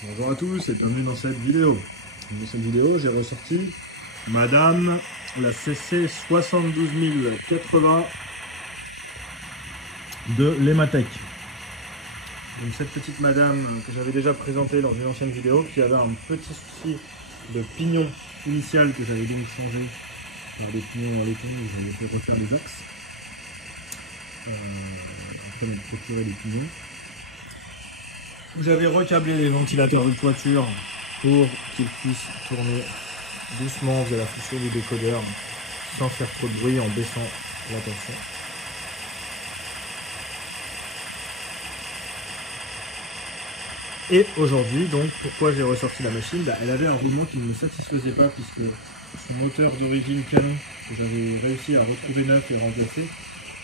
Bonjour à tous et bienvenue dans cette vidéo. Dans cette vidéo, j'ai ressorti Madame la CC 72080 de l'Ematech. Donc cette petite madame que j'avais déjà présentée dans une ancienne vidéo qui avait un petit souci de pignon initial que j'avais donc changé par des pignons en laiton où j'avais fait refaire les axes après m'être procuré les pignons. J'avais recablé les ventilateurs de toiture pour qu'ils puissent tourner doucement via la fonction du décodeur sans faire trop de bruit en baissant la tension. Et aujourd'hui, donc, pourquoi j'ai ressorti la machine, elle avait un roulement qui ne me satisfaisait pas puisque son moteur d'origine canon que j'avais réussi à retrouver neuf et remplacer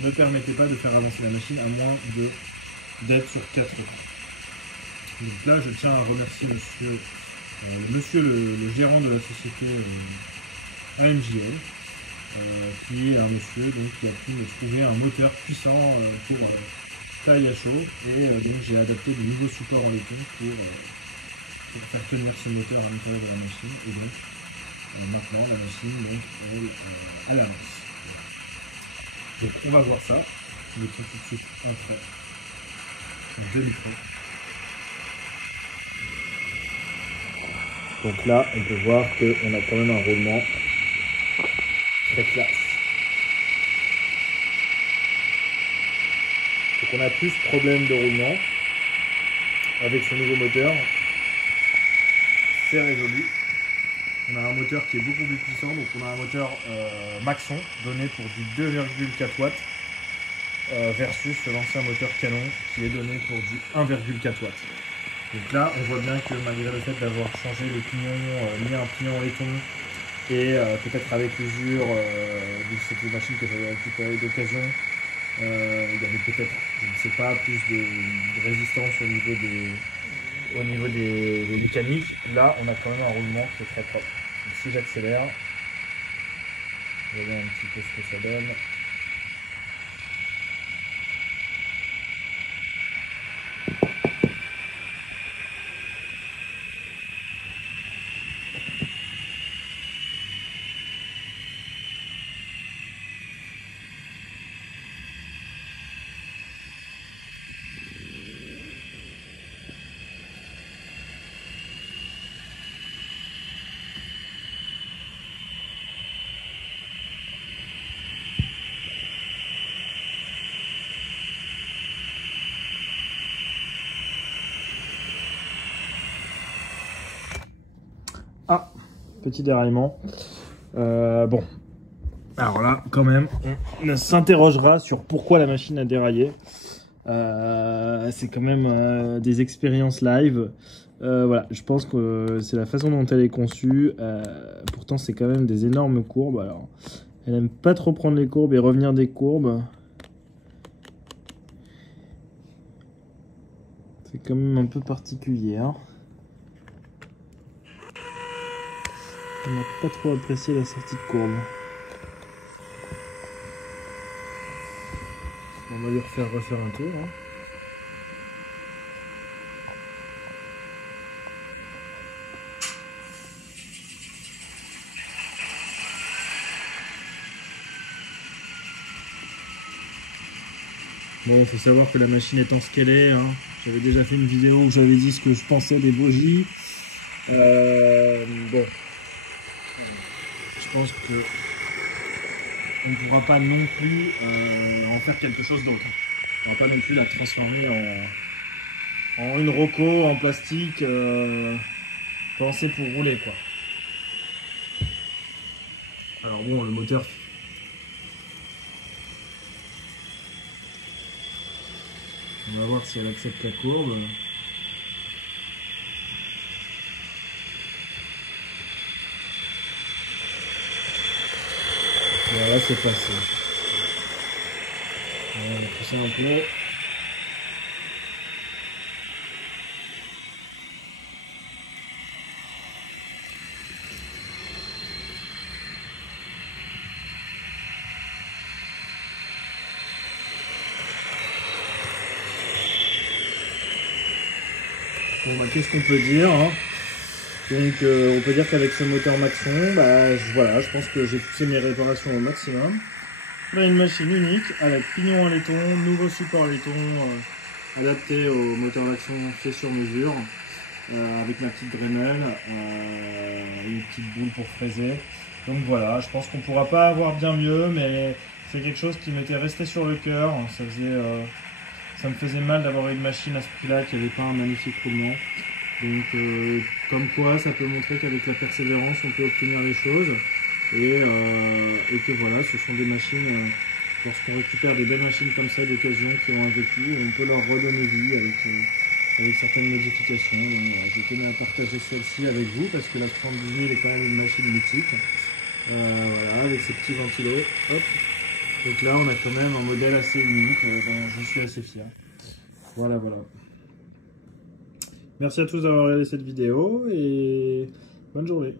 ne permettait pas de faire avancer la machine à moins d'être sur 4 roues. Donc là, je tiens à remercier le gérant de la société AMJL, qui est un monsieur donc, qui a pu me trouver un moteur puissant pour taille à chaud, et donc j'ai adapté de nouveaux supports en laiton pour faire tenir ce moteur à l'intérieur de la machine, et donc maintenant la machine donc, elle avance. Donc on va voir ça, je vais tout de suite un trait, un demi-trait. Donc là, on peut voir qu'on a quand même un roulement très classe. Donc on a plus de problème de roulement avec ce nouveau moteur. C'est résolu. On a un moteur qui est beaucoup plus puissant, donc on a un moteur Maxon donné pour du 2,4 watts versus l'ancien moteur Canon qui est donné pour du 1,4 watts. Donc là, on voit bien que malgré le fait d'avoir changé les pignons, mis un pignon en laiton et peut-être avec l'usure, vu que c'était une machine que j'avais récupérée d'occasion, il y avait peut-être, je ne sais pas, plus de résistance au niveau des mécaniques. Là, on a quand même un roulement qui est très propre. Donc, si j'accélère, voyons un petit peu ce que ça donne. Ah, petit déraillement. Bon, alors là, quand même, on s'interrogera sur pourquoi la machine a déraillé. C'est quand même des expériences live. Voilà, je pense que c'est la façon dont elle est conçue. Pourtant, c'est quand même des énormes courbes. Alors, elle aime pas trop prendre les courbes et revenir des courbes. C'est quand même un peu particulier, hein. On n'a pas trop apprécié la sortie de courbe. On va lui refaire un tour. Hein. Bon, il faut savoir que la machine étant ce qu'elle est, hein, j'avais déjà fait une vidéo où j'avais dit ce que je pensais des bogies. Bon, je pense que on ne pourra pas non plus en faire quelque chose d'autre. On ne va pas non plus la transformer en une Rocco en plastique pensée pour rouler, quoi. Alors bon, le moteur, on va voir si elle accepte la courbe. Voilà, c'est passé. On va pousser un peu. Bon, bah, qu'est-ce qu'on peut dire, hein. Donc on peut dire qu'avec ce moteur Maxon, bah, voilà, je pense que j'ai poussé mes réparations au maximum. On a une machine unique avec pignon à laiton, nouveau support laiton adapté au moteur Maxon fait sur mesure, avec ma petite Dremel, une petite boule pour fraiser. Donc voilà, je pense qu'on pourra pas avoir bien mieux, mais c'est quelque chose qui m'était resté sur le cœur. Ça me faisait mal d'avoir une machine à ce prix-là qui n'avait pas un magnifique roulement. Donc comme quoi ça peut montrer qu'avec la persévérance on peut obtenir les choses et que voilà, ce sont des machines, lorsqu'on récupère des belles machines comme ça d'occasion qui ont un vécu, on peut leur redonner vie avec certaines modifications. Donc voilà, je tenais à partager celle-ci avec vous parce que la 70 000 est quand même une machine mythique. Voilà, avec ces petits ventilos. Hop. Donc là on a quand même un modèle assez unique, dont je suis assez fier. Voilà, voilà. Merci à tous d'avoir regardé cette vidéo et bonne journée.